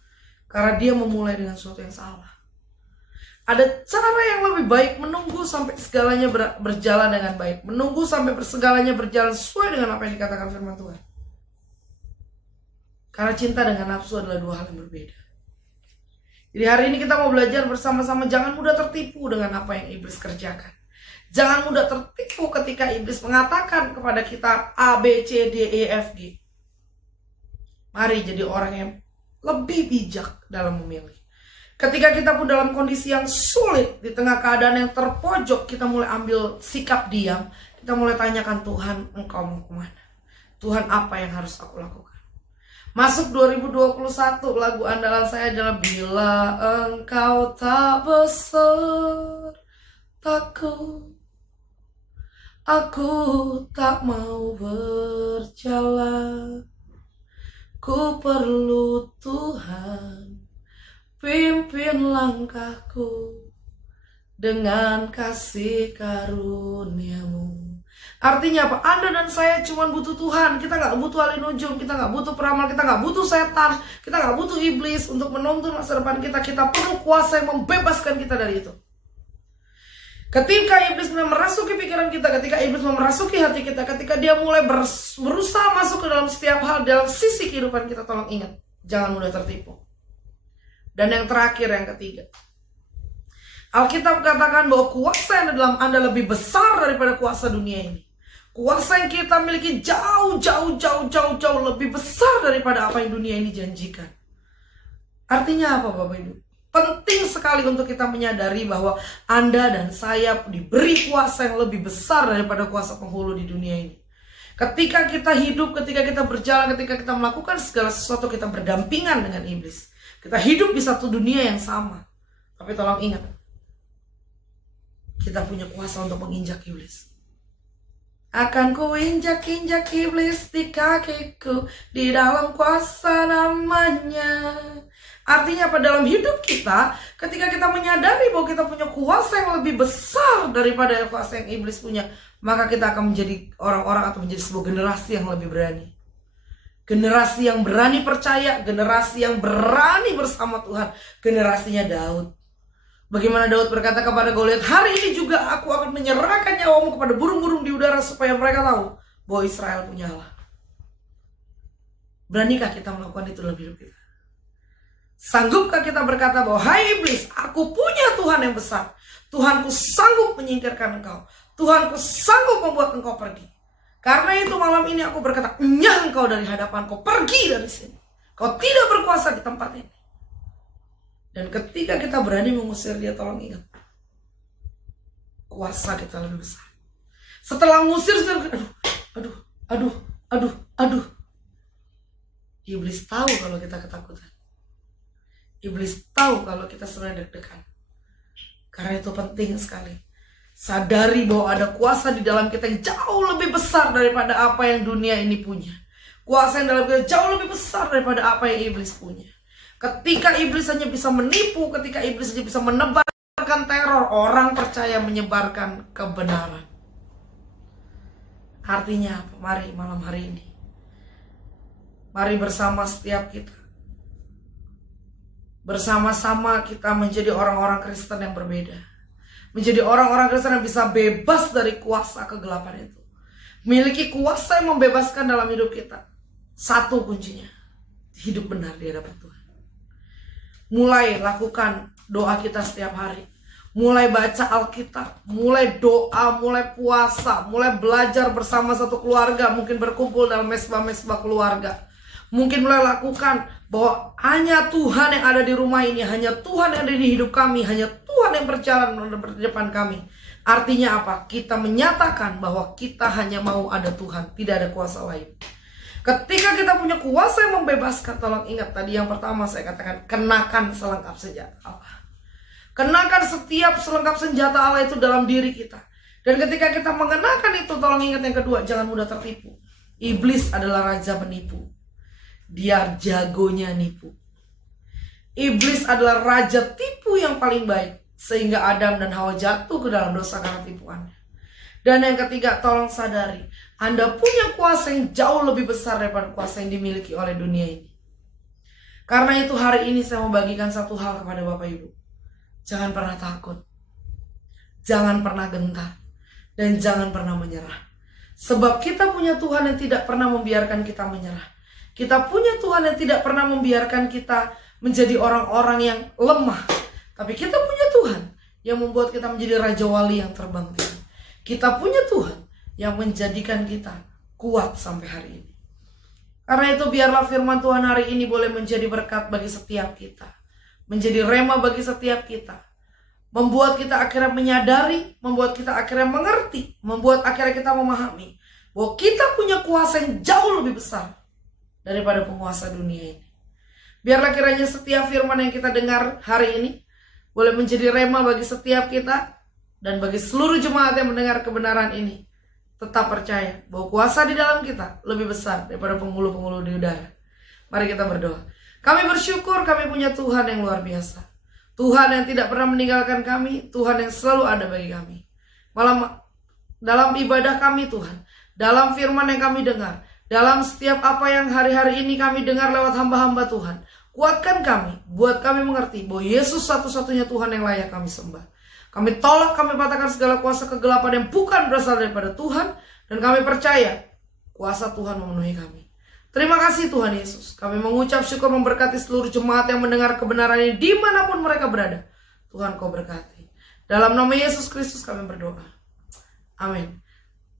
Karena dia memulai dengan sesuatu yang salah. Ada cara yang lebih baik, menunggu sampai segalanya berjalan dengan baik. Menunggu sampai segalanya berjalan sesuai dengan apa yang dikatakan firman Tuhan. Karena cinta dengan nafsu adalah dua hal yang berbeda. Jadi hari ini kita mau belajar bersama-sama, jangan mudah tertipu dengan apa yang iblis kerjakan. Jangan mudah tertipu ketika iblis mengatakan kepada kita A, B, C, D, E, F, G. Mari jadi orang yang lebih bijak dalam memilih. Ketika kita pun dalam kondisi yang sulit, di tengah keadaan yang terpojok, kita mulai ambil sikap diam. Kita mulai tanyakan, Tuhan, Engkau mau kemana? Tuhan, apa yang harus aku lakukan? Masuk 2021, lagu andalan saya adalah Bila Engkau tak besertaku, aku tak mau berjalan. Ku perlu Tuhan, pimpin langkahku dengan kasih karunia-Mu. Artinya apa? Anda dan saya cuma butuh Tuhan. Kita gak butuh alinujum, kita gak butuh peramal, kita gak butuh setan, kita gak butuh iblis untuk menuntun masa depan kita. Kita perlu kuasa yang membebaskan kita dari itu. Ketika iblis mulai merasuki pikiran kita, ketika iblis mulai merasuki hati kita, ketika dia mulai berusaha masuk ke dalam setiap hal, dalam sisi kehidupan kita, tolong ingat, jangan mudah tertipu. Dan yang terakhir, yang ketiga, Alkitab katakan bahwa kuasa yang ada dalam Anda lebih besar daripada kuasa dunia ini. Kuasa yang kita miliki jauh lebih besar daripada apa yang dunia ini janjikan. Artinya apa, Bapak Ibu? Penting sekali untuk kita menyadari bahwa Anda dan saya diberi kuasa yang lebih besar daripada kuasa penghulu di dunia ini. Ketika kita hidup, ketika kita berjalan, ketika kita melakukan segala sesuatu, kita berdampingan dengan iblis. Kita hidup di satu dunia yang sama. Tapi tolong ingat, kita punya kuasa untuk menginjak iblis. Akan ku injak-injak iblis di kakiku, di dalam kuasa namanya. Artinya apa? Dalam hidup kita, ketika kita menyadari bahwa kita punya kuasa yang lebih besar daripada kuasa yang iblis punya, maka kita akan menjadi orang-orang atau menjadi sebuah generasi yang lebih berani. Generasi yang berani percaya, generasi yang berani bersama Tuhan. Generasinya Daud. Bagaimana Daud berkata kepada Goliat, hari ini juga aku akan menyerahkan nyawamu kepada burung-burung di udara supaya mereka tahu bahwa Israel punya Allah. Beranikah kita melakukan itu dalam hidup kita? Sanggupkah kita berkata bahwa, hai iblis, aku punya Tuhan yang besar. Tuhanku sanggup menyingkirkan engkau. Tuhanku sanggup membuat engkau pergi. Karena itu malam ini aku berkata, enyah engkau dari hadapanku, pergi dari sini. Kau tidak berkuasa di tempat ini. Dan ketika kita berani mengusir dia, tolong ingat, kuasa kita lebih besar. Setelah ngusir, aduh. Iblis tahu kalau kita ketakutan. Iblis tahu kalau kita sebenarnya deg-degan. Karena itu penting sekali. Sadari bahwa ada kuasa di dalam kita yang jauh lebih besar daripada apa yang dunia ini punya. Kuasa yang dalam kita jauh lebih besar daripada apa yang iblis punya. Ketika iblis hanya bisa menipu, ketika iblis hanya bisa menebarkan teror, orang percaya menyebarkan kebenaran. Artinya apa? Mari malam hari ini, mari bersama setiap kita, bersama-sama kita menjadi orang-orang Kristen yang berbeda. Menjadi orang-orang Kristen yang bisa bebas dari kuasa kegelapan itu. Miliki kuasa yang membebaskan dalam hidup kita. Satu kuncinya, hidup benar di hadapan Tuhan. Mulai lakukan doa kita setiap hari. Mulai baca Alkitab, mulai doa, mulai puasa, mulai belajar bersama satu keluarga. Mungkin berkumpul dalam mesbah-mesbah keluarga. Mungkin mulai lakukan bahwa hanya Tuhan yang ada di rumah ini, hanya Tuhan yang ada di hidup kami, hanya Tuhan yang berjalan di depan kami. Artinya apa? Kita menyatakan bahwa kita hanya mau ada Tuhan, tidak ada kuasa lain. Ketika kita punya kuasa yang membebaskan, tolong ingat tadi yang pertama saya katakan, kenakan selengkap senjata Allah. Kenakan setiap selengkap senjata Allah itu dalam diri kita. Dan ketika kita mengenakan itu, tolong ingat yang kedua, jangan mudah tertipu. Iblis adalah raja penipu. Dia jagonya nipu. Iblis adalah raja tipu yang paling baik, sehingga Adam dan Hawa jatuh ke dalam dosa karena tipuannya. Dan yang ketiga, tolong sadari, Anda punya kuasa yang jauh lebih besar daripada kuasa yang dimiliki oleh dunia ini. Karena itu hari ini saya mau bagikan satu hal kepada Bapak Ibu. Jangan pernah takut, jangan pernah gentar, dan jangan pernah menyerah. Sebab kita punya Tuhan yang tidak pernah membiarkan kita menyerah. Kita punya Tuhan yang tidak pernah membiarkan kita menjadi orang-orang yang lemah. Tapi kita punya Tuhan yang membuat kita menjadi Raja Wali yang terbang tinggi. Kita punya Tuhan yang menjadikan kita kuat sampai hari ini. Karena itu biarlah firman Tuhan hari ini boleh menjadi berkat bagi setiap kita. Menjadi rema bagi setiap kita. Membuat kita akhirnya menyadari, membuat kita akhirnya mengerti, membuat akhirnya kita memahami bahwa kita punya kuasa yang jauh lebih besar daripada penguasa dunia ini. Biarlah kiranya setiap firman yang kita dengar hari ini boleh menjadi rema bagi setiap kita. Dan bagi seluruh jemaat yang mendengar kebenaran ini, tetap percaya bahwa kuasa di dalam kita lebih besar daripada penghulu-penghulu di udara. Mari kita berdoa. Kami bersyukur kami punya Tuhan yang luar biasa. Tuhan yang tidak pernah meninggalkan kami, Tuhan yang selalu ada bagi kami. Malam dalam ibadah kami Tuhan, dalam firman yang kami dengar, dalam setiap apa yang hari-hari ini kami dengar lewat hamba-hamba Tuhan, kuatkan kami, buat kami mengerti bahwa Yesus satu-satunya Tuhan yang layak kami sembah. Kami tolak, kami patahkan segala kuasa kegelapan yang bukan berasal daripada Tuhan. Dan kami percaya kuasa Tuhan memenuhi kami. Terima kasih Tuhan Yesus. Kami mengucap syukur memberkati seluruh jemaat yang mendengar kebenaran ini dimanapun mereka berada. Tuhan kau berkati. Dalam nama Yesus Kristus kami berdoa. Amin.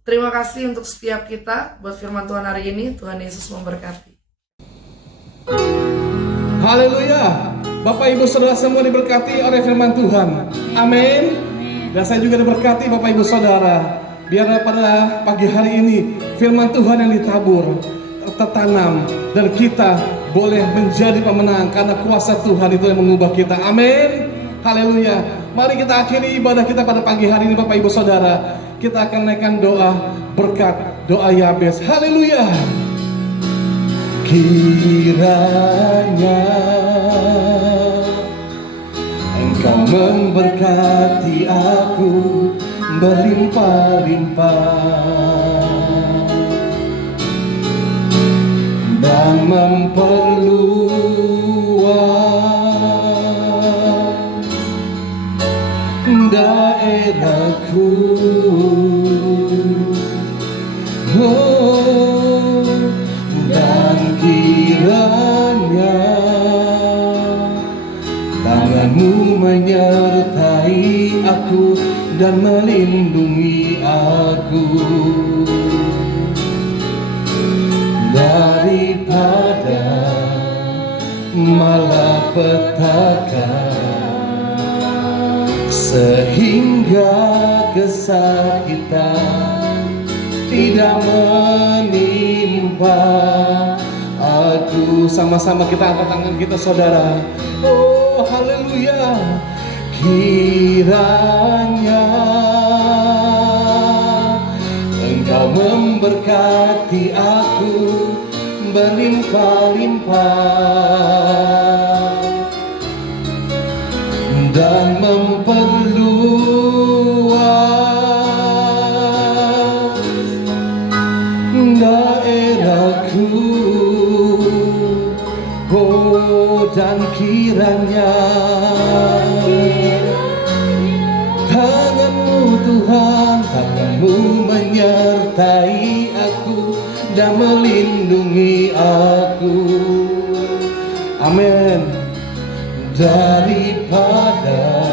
Terima kasih untuk setiap kita buat firman Tuhan hari ini. Tuhan Yesus memberkati. Haleluya. Bapak Ibu Saudara semua diberkati oleh firman Tuhan. Amin. Dan saya juga diberkati Bapak Ibu Saudara. Biar pada pagi hari ini firman Tuhan yang ditabur, tertanam, dan kita boleh menjadi pemenang karena kuasa Tuhan itu yang mengubah kita. Amin. Haleluya. Mari kita akhiri ibadah kita pada pagi hari ini Bapak Ibu Saudara. Kita akan naikkan doa berkat, doa Yabes. Haleluya. Kiranya Engkau memberkati aku berlimpah-limpah dan memperluas daerahku. Oh, dan kiranya tanganmu menyertai aku dan melindungi aku daripada malapetaka, sehingga kesakitan tidak menimpa aku. Sama-sama kita angkat tangan kita saudara. Oh haleluya. Kiranya Engkau memberkati aku berlimpah-limpah dan memperluas daerahku. Oh dan kiranya tangan-Mu Tuhan, tangan-Mu menyertai aku dan melindungi aku. Amin. Daripada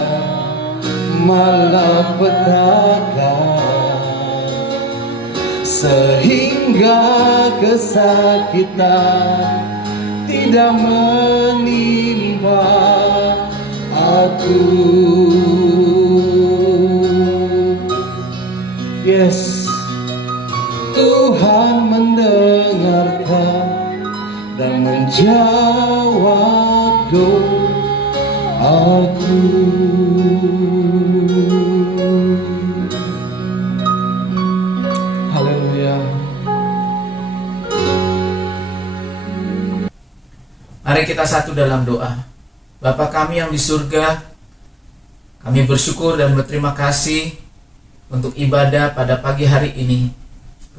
malapetaka, sehingga kesakitan tidak menimpa aku. Yes, Tuhan mendengarkan dan menjawab doaku. Haleluya. Mari kita satu dalam doa. Bapa kami yang di surga, kami bersyukur dan berterima kasih untuk ibadah pada pagi hari ini.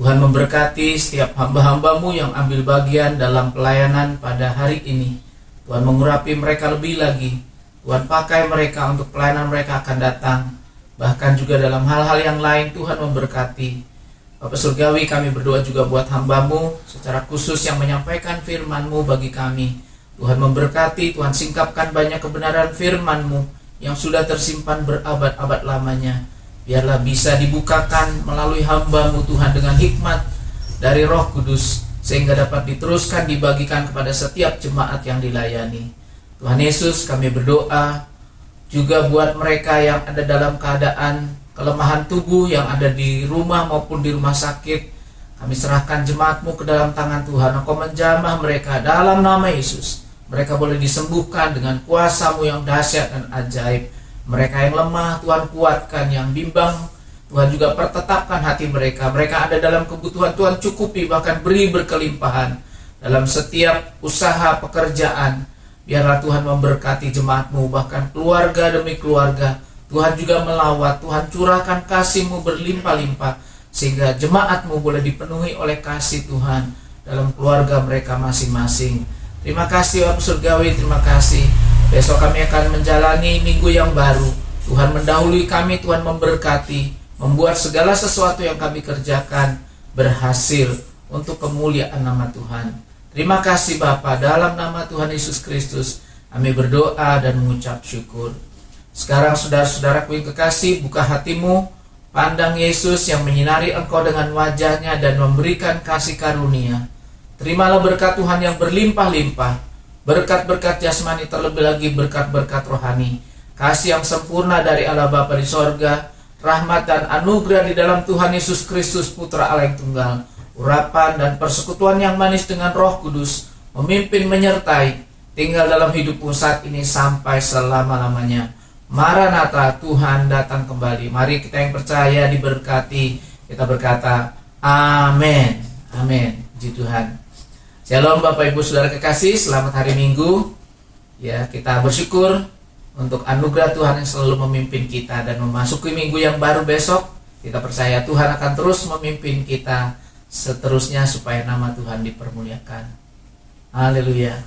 Tuhan memberkati setiap hamba-hamba-Mu yang ambil bagian dalam pelayanan pada hari ini. Tuhan mengurapi mereka lebih lagi. Tuhan pakai mereka untuk pelayanan mereka akan datang. Bahkan juga dalam hal-hal yang lain Tuhan memberkati. Bapak Surgawi, kami berdoa juga buat hamba-Mu secara khusus yang menyampaikan firman-Mu bagi kami. Tuhan memberkati, Tuhan singkapkan banyak kebenaran firman-Mu yang sudah tersimpan berabad-abad lamanya. Biarlah bisa dibukakan melalui hamba-Mu Tuhan dengan hikmat dari Roh Kudus, sehingga dapat diteruskan dibagikan kepada setiap jemaat yang dilayani. Tuhan Yesus, kami berdoa juga buat mereka yang ada dalam keadaan kelemahan tubuh, yang ada di rumah maupun di rumah sakit. Kami serahkan jemaat-Mu ke dalam tangan Tuhan. Engkau menjamah mereka dalam nama Yesus. Mereka boleh disembuhkan dengan kuasa-Mu yang dahsyat dan ajaib. Mereka yang lemah, Tuhan kuatkan. Yang bimbang, Tuhan juga pertetapkan hati mereka. Mereka ada dalam kebutuhan, Tuhan cukupi, bahkan beri berkelimpahan. Dalam setiap usaha pekerjaan, biarlah Tuhan memberkati jemaat-Mu, bahkan keluarga demi keluarga. Tuhan juga melawat, Tuhan curahkan kasih-Mu berlimpah-limpah, sehingga jemaat-Mu boleh dipenuhi oleh kasih Tuhan dalam keluarga mereka masing-masing. Terima kasih Bapak Surgawi, terima kasih. Besok kami akan menjalani minggu yang baru. Tuhan mendahului kami, Tuhan memberkati, membuat segala sesuatu yang kami kerjakan berhasil untuk kemuliaan nama Tuhan. Terima kasih Bapa, dalam nama Tuhan Yesus Kristus kami berdoa dan mengucap syukur. Sekarang saudara-saudaraku yang kekasih, buka hatimu, pandang Yesus yang menyinari engkau dengan wajahnya dan memberikan kasih karunia. Terimalah berkat Tuhan yang berlimpah-limpah, berkat-berkat jasmani, terlebih lagi berkat-berkat rohani, kasih yang sempurna dari Allah Bapa di sorga, rahmat dan anugerah di dalam Tuhan Yesus Kristus Putra Allah yang tunggal, urapan dan persekutuan yang manis dengan Roh Kudus, memimpin menyertai, tinggal dalam hidupmu saat ini sampai selama-lamanya. Maranatha, Tuhan datang kembali. Mari kita yang percaya diberkati, kita berkata amin. Amin. Puji Tuhan. Shalom Bapak Ibu Saudara kekasih, selamat hari Minggu. Ya, kita bersyukur untuk anugerah Tuhan yang selalu memimpin kita, dan memasuki minggu yang baru besok, kita percaya Tuhan akan terus memimpin kita seterusnya supaya nama Tuhan dipermuliakan. Haleluya.